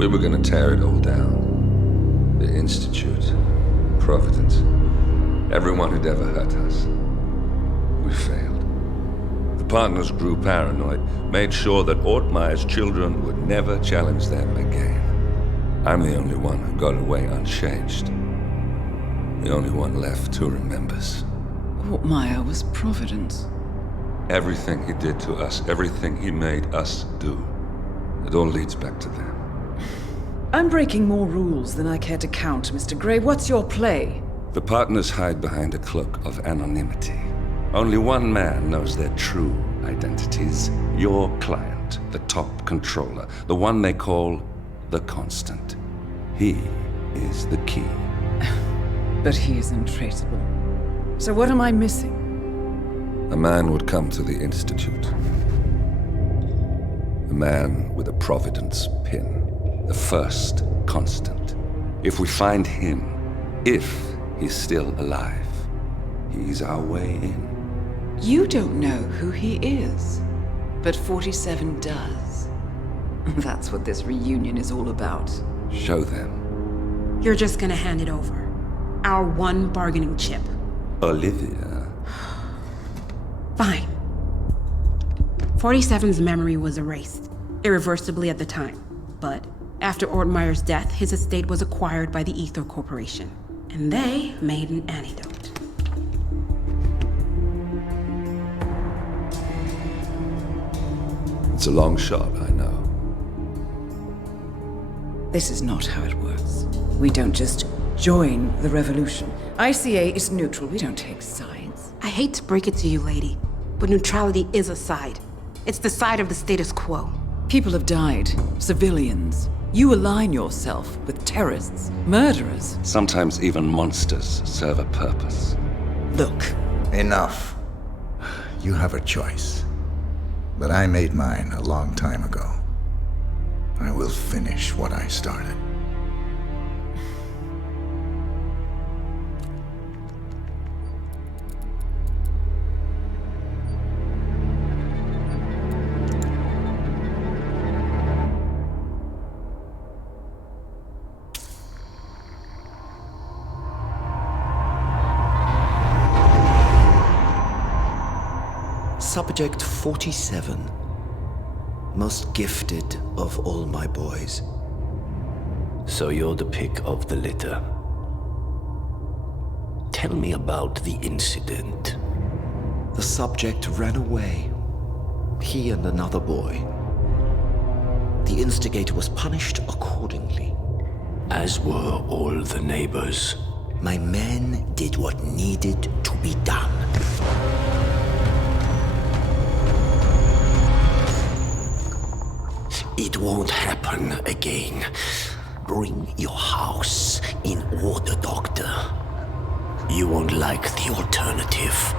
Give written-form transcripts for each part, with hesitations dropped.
We were gonna tear it all down. The Institute, Providence, everyone who'd ever hurt us. We failed. The partners grew paranoid, made sure that Ortmeyer's children would never challenge them again. I'm the only one who got away unchanged. The only one left who remembers. Ortmeyer was Providence. Everything he did to us, everything he made us do, it all leads back to them. I'm breaking more rules than I care to count, Mr. Gray. What's your play? The partners hide behind a cloak of anonymity. Only one man knows their true identities. Your client, the top controller, the one they call the Constant. He is the key. But he is untraceable. So what am I missing? A man would come to the Institute. A man with a Providence pin. The first Constant. If we find him, if he's still alive, he's our way in. You don't know who he is, but 47 does. That's what this reunion is all about. Show them. You're just gonna hand it over. Our one bargaining chip. Olivia. Fine. 47's memory was erased, irreversibly at the time. But after Ortmeyer's death, his estate was acquired by the Ether Corporation. And they made an antidote. It's a long shot, I know. This is not how it works. We don't just join the revolution. ICA is neutral. We don't take sides. I hate to break it to you, lady, but neutrality is a side. It's the side of the status quo. People have died. Civilians. You align yourself with terrorists, murderers. Sometimes even monsters serve a purpose. Look. Enough. You have a choice. But I made mine a long time ago. I will finish what I started. Subject 47. Most gifted of all my boys. So you're the pick of the litter. Tell me about the incident. The subject ran away. He and another boy. The instigator was punished accordingly. As were all the neighbors. My men did what needed to be done. It won't happen again. Bring your house in order, Doctor. You won't like the alternative.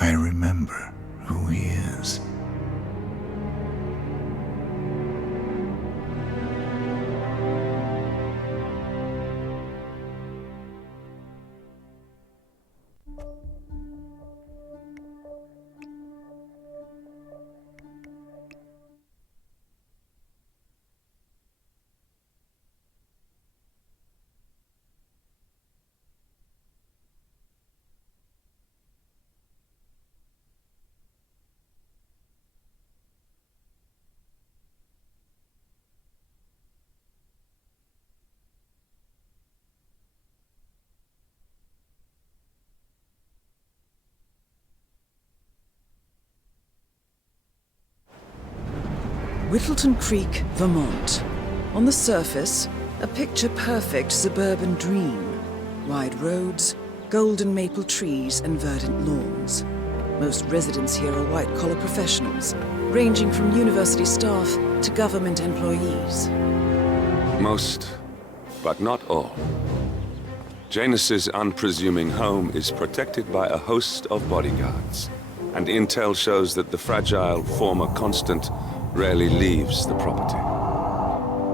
I remember who he is. Whittleton Creek, Vermont. On the surface, a picture-perfect suburban dream. Wide roads, golden maple trees, and verdant lawns. Most residents here are white-collar professionals, ranging from university staff to government employees. Most, but not all. Janus's unpresuming home is protected by a host of bodyguards, and intel shows that the fragile former Constant rarely leaves the property.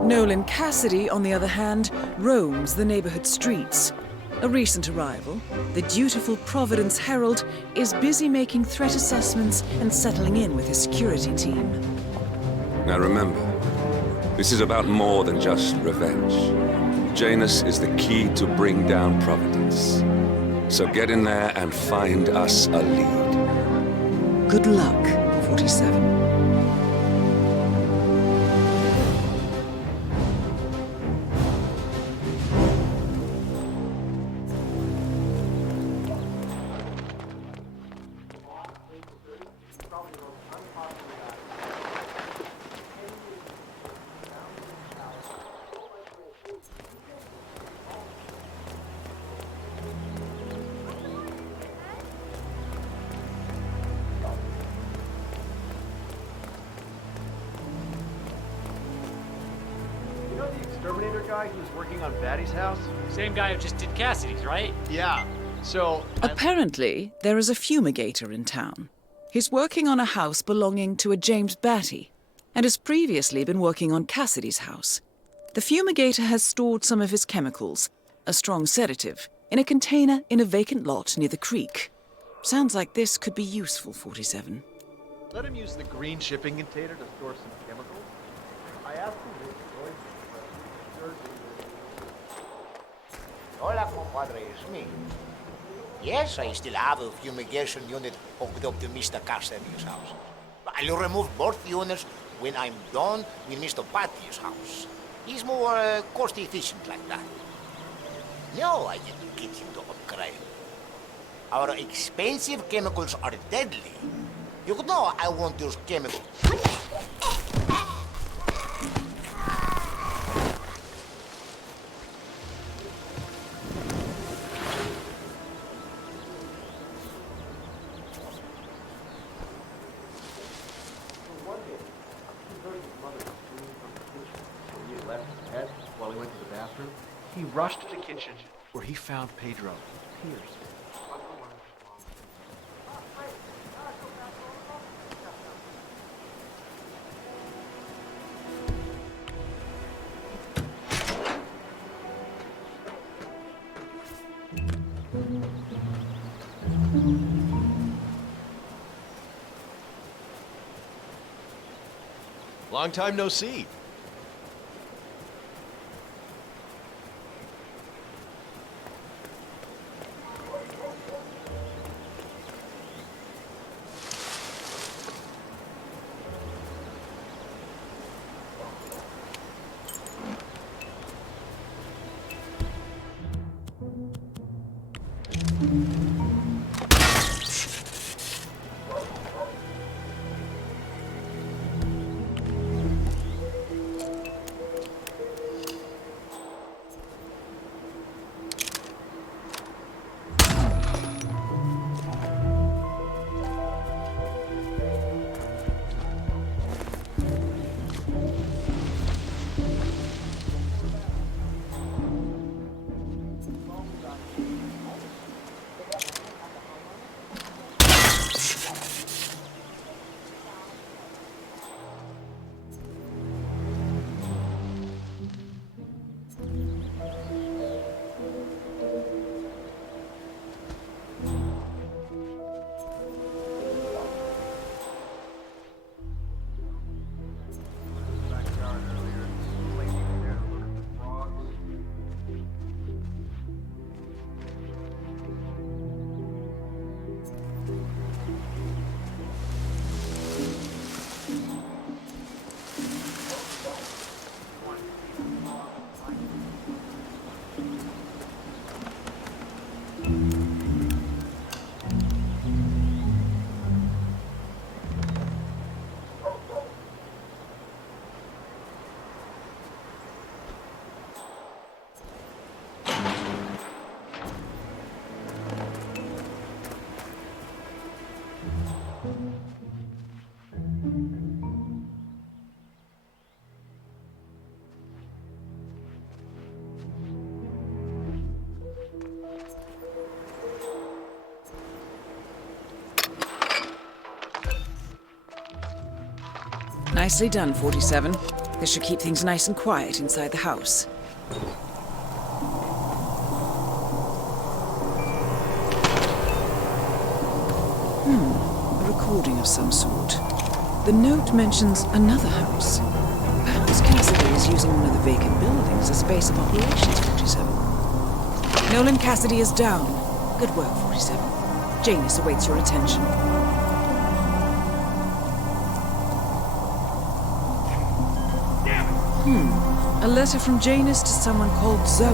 Nolan Cassidy, on the other hand, roams the neighborhood streets. A recent arrival, the dutiful Providence Herald is busy making threat assessments and settling in with his security team. Now remember, this is about more than just revenge. Janus is the key to bring down Providence. So get in there and find us a lead. Good luck, 47. Terminator guy who was working on Batty's house? Same guy who just did Cassidy's, right? Yeah. So, Apparently, there is a fumigator in town. He's working on a house belonging to a James Batty, and has previously been working on Cassidy's house. The fumigator has stored some of his chemicals, a strong sedative, in a container in a vacant lot near the creek. Sounds like this could be useful, 47. let him use the green shipping container to store some chemicals. I asked him if Hola, compadre, it's me. Yes, I still have a fumigation unit hooked up to Mr. Cassidy's house. I'll remove both units when I'm done with Mr. Patty's house. He's more cost-efficient like that. No, I didn't get him to upgrade. Our expensive chemicals are deadly. You know I won't use chemicals. while he went to the bathroom. He rushed to the kitchen where he found Pedro. Tears. Long time no see. Nicely done, 47. This should keep things nice and quiet inside the house. A recording of some sort. The note mentions another house. Perhaps Cassidy is using one of the vacant buildings as base of operations, 47. Nolan Cassidy is down. Good work, 47. Janus awaits your attention. A letter from Janus to someone called Zoe.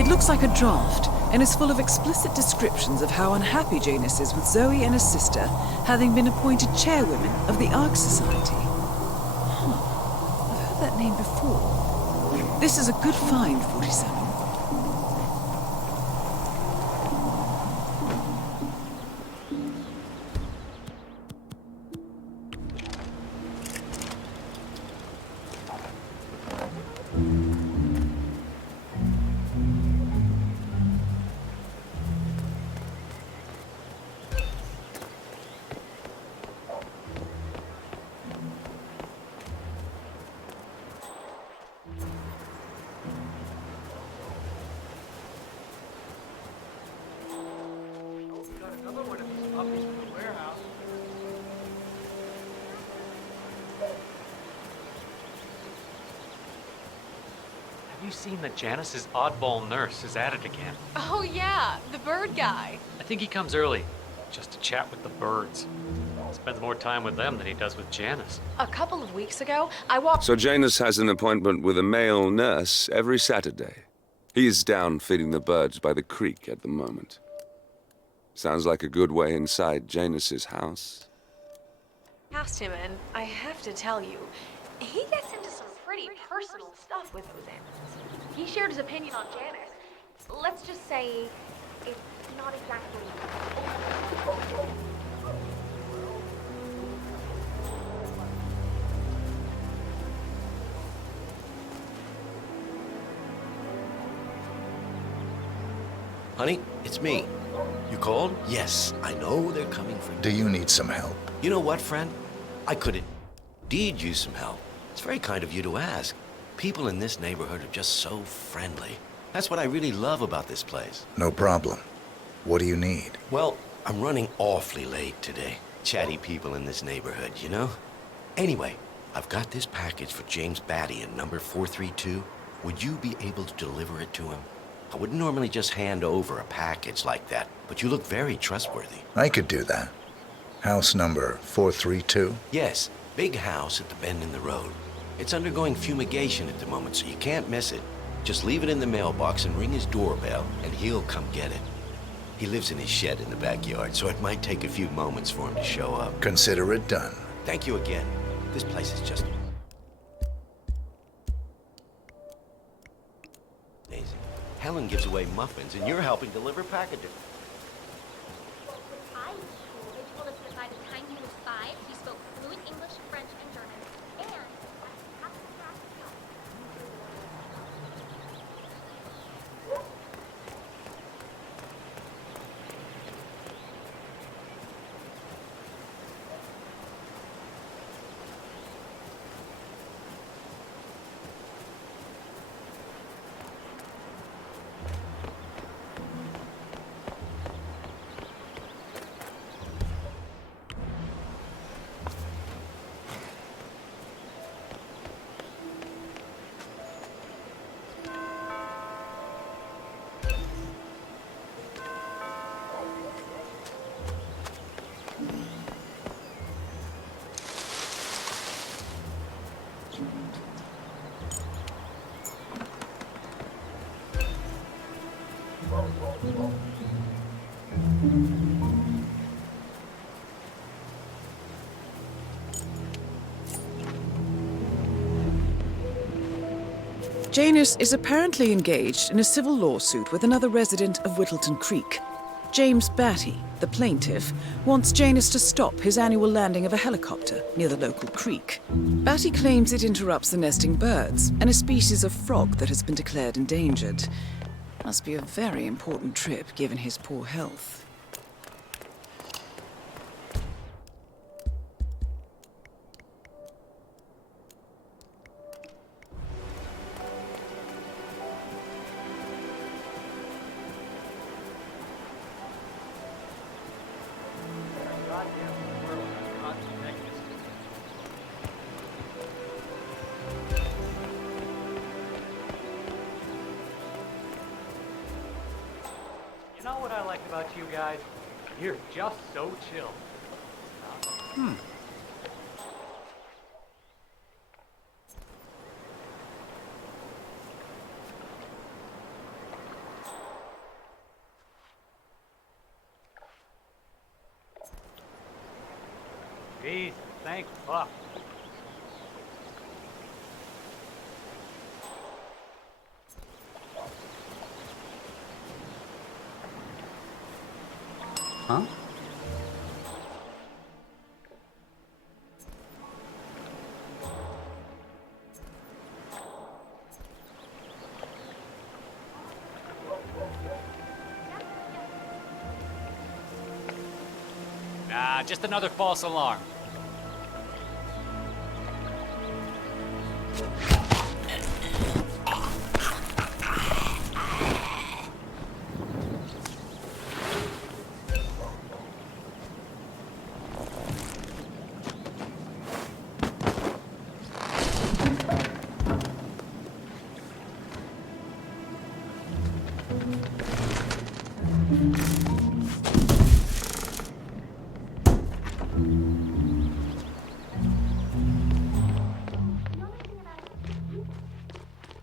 It looks like a draft, and is full of explicit descriptions of how unhappy Janus is with Zoe and her sister having been appointed chairwomen of the Ark Society. I've heard that name before. This is a good find, 47. Have you seen that Janice's oddball nurse is at it again? Oh yeah, the bird guy. I think he comes early, just to chat with the birds. Spends more time with them than he does with Janice. A couple of weeks ago, I walked... So Janus has an appointment with a male nurse every Saturday. He's down feeding the birds by the creek at the moment. Sounds like a good way inside Janus's house. Past him, and I have to tell you, he gets into some pretty personal stuff with those animals. He shared his opinion on Janice. Let's just say it's not exactly... Honey, it's me. You called? Yes, I know they're coming for you. Do you need some help? You know what, friend? I could indeed use some help. It's very kind of you to ask. People in this neighborhood are just so friendly. That's what I really love about this place. No problem. What do you need? Well, I'm running awfully late today. Chatty people in this neighborhood, you know? Anyway, I've got this package for James Batty in number 432. Would you be able to deliver it to him? I wouldn't normally just hand over a package like that, but you look very trustworthy. I could do that. House number 432? Yes, big house at the bend in the road. It's undergoing fumigation at the moment, so you can't miss it. Just leave it in the mailbox and ring his doorbell, and he'll come get it. He lives in his shed in the backyard, so it might take a few moments for him to show up. Consider it done. Thank you again. This place is just amazing. Helen gives away muffins, and you're helping deliver packages. They told us that by the time he was 5, he spoke fluent English, French, and German, and Janus is apparently engaged in a civil lawsuit with another resident of Whittleton Creek. James Batty, the plaintiff, wants Janus to stop his annual landing of a helicopter near the local creek. Batty claims it interrupts the nesting birds and a species of frog that has been declared endangered. Must be a very important trip given his poor health. know what I like about you guys? You're just so chill. Jesus, thank fuck. Huh? Nah, just another false alarm.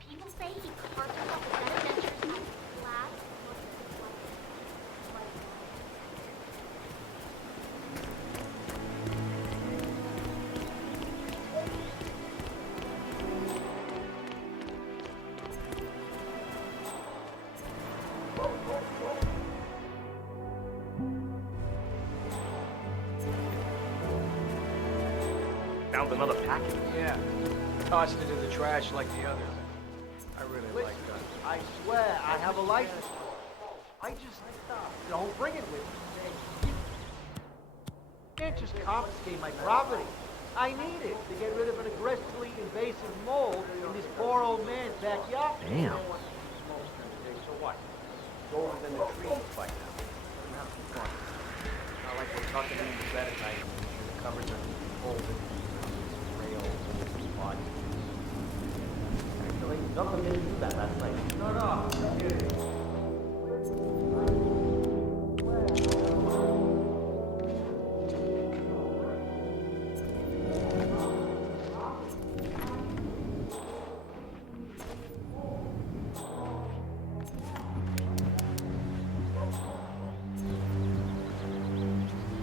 People say he carved himself a set of dentures out of glass. Found another package? Yeah. Tossed it in the trash like the others. I really like that. I swear, I have a license. I just don't bring it with me. You can't just confiscate my property. I need it to get rid of an aggressively invasive mold in this poor old man's backyard. Damn. So what? Go over than the trees by now. I'm having fun. Not like we're tucking into bed at night and the covers are folded. Rails, pods. Actually, nothing didn't do that last night. No.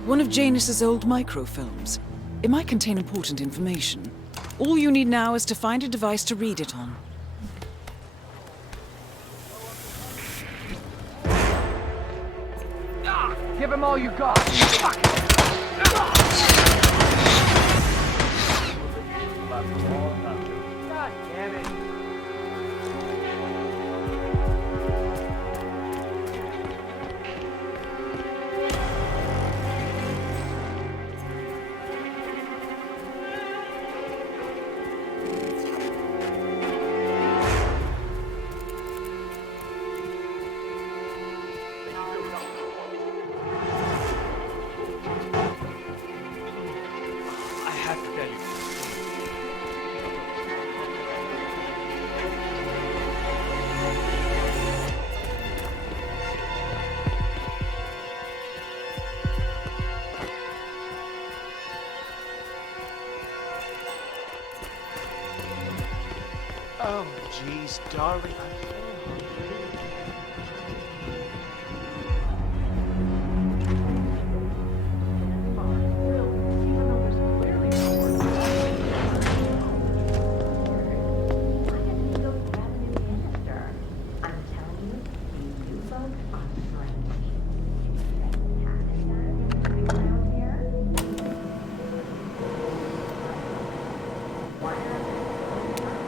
One of Janus's old microfilms. It might contain important information. All you need now is to find a device to read it on. Give him all you got. Fuck. God damn it. Oh, jeez, darling, I'm so hungry.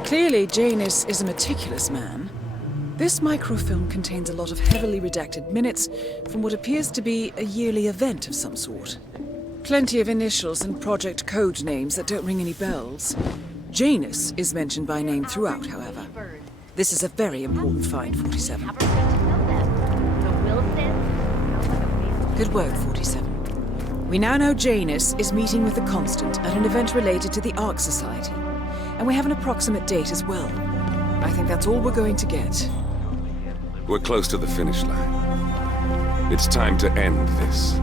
Clearly, Janus is a meticulous man. This microfilm contains a lot of heavily redacted minutes from what appears to be a yearly event of some sort. Plenty of initials and project code names that don't ring any bells. Janus is mentioned by name throughout, however. This is a very important find, 47. Good work, 47. We now know Janus is meeting with the Constant at an event related to the Ark Society. And we have an approximate date as well. I think that's all we're going to get. We're close to the finish line. It's time to end this.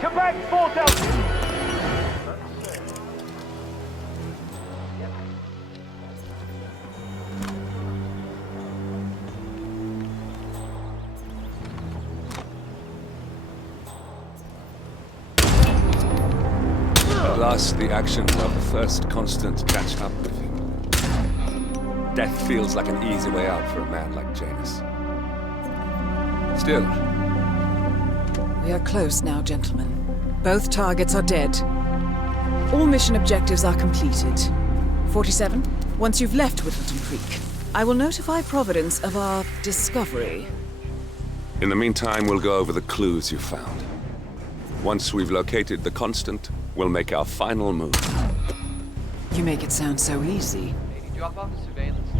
Quebec, fall down! At last, the actions of the first constant catch up with him. Death feels like an easy way out for a man like Janus. Still, We are close now, gentlemen. Both targets are dead. All mission objectives are completed. 47, once you've left Whittleton Creek, I will notify Providence of our discovery. in the meantime, we'll go over the clues you found. Once we've located the constant, we'll make our final move. You make it sound so easy. Drop off the surveillance.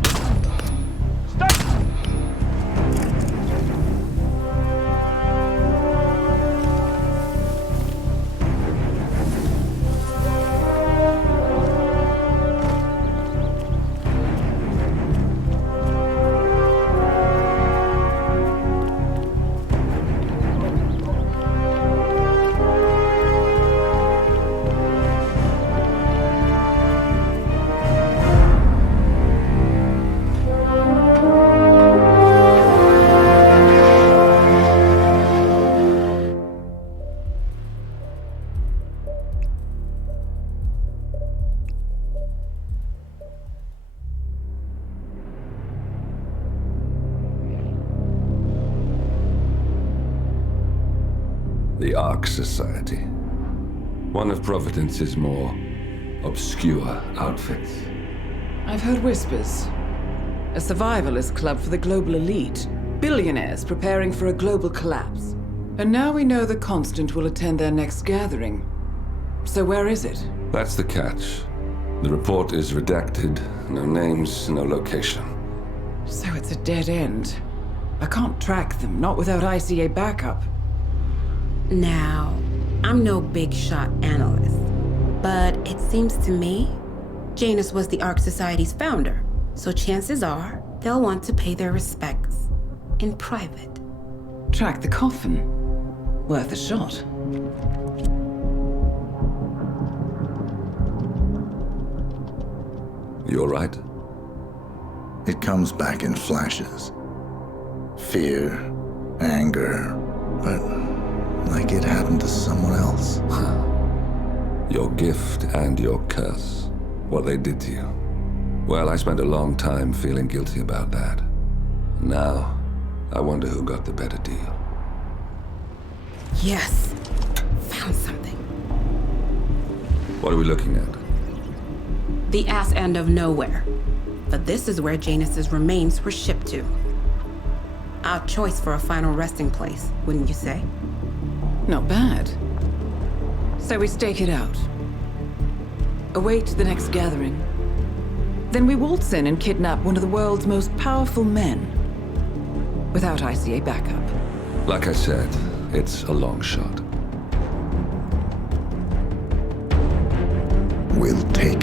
The Ark Society. One of Providence's more obscure outfits. I've heard whispers. A survivalist club for the global elite. Billionaires preparing for a global collapse. And now we know the Constant will attend their next gathering. So where is it? That's the catch. The report is redacted. No names, no location. So it's a dead end. I can't track them, not without ICA backup. Now, I'm no big shot analyst, but it seems to me Janus was the Ark Society's founder, so chances are they'll want to pay their respects in private. Track the coffin. Worth a shot. You all right? It comes back in flashes. Fear, anger, but like it happened to someone else. Your gift and your curse. What they did to you. Well, I spent a long time feeling guilty about that. Now, I wonder who got the better deal. Yes, found something. What are we looking at? The ass end of nowhere. But this is where Janus's remains were shipped to. Our choice for a final resting place, wouldn't you say? Not bad. So we stake it out. Await the next gathering. Then we waltz in and kidnap one of the world's most powerful men. Without ICA backup. Like I said, it's a long shot. We'll take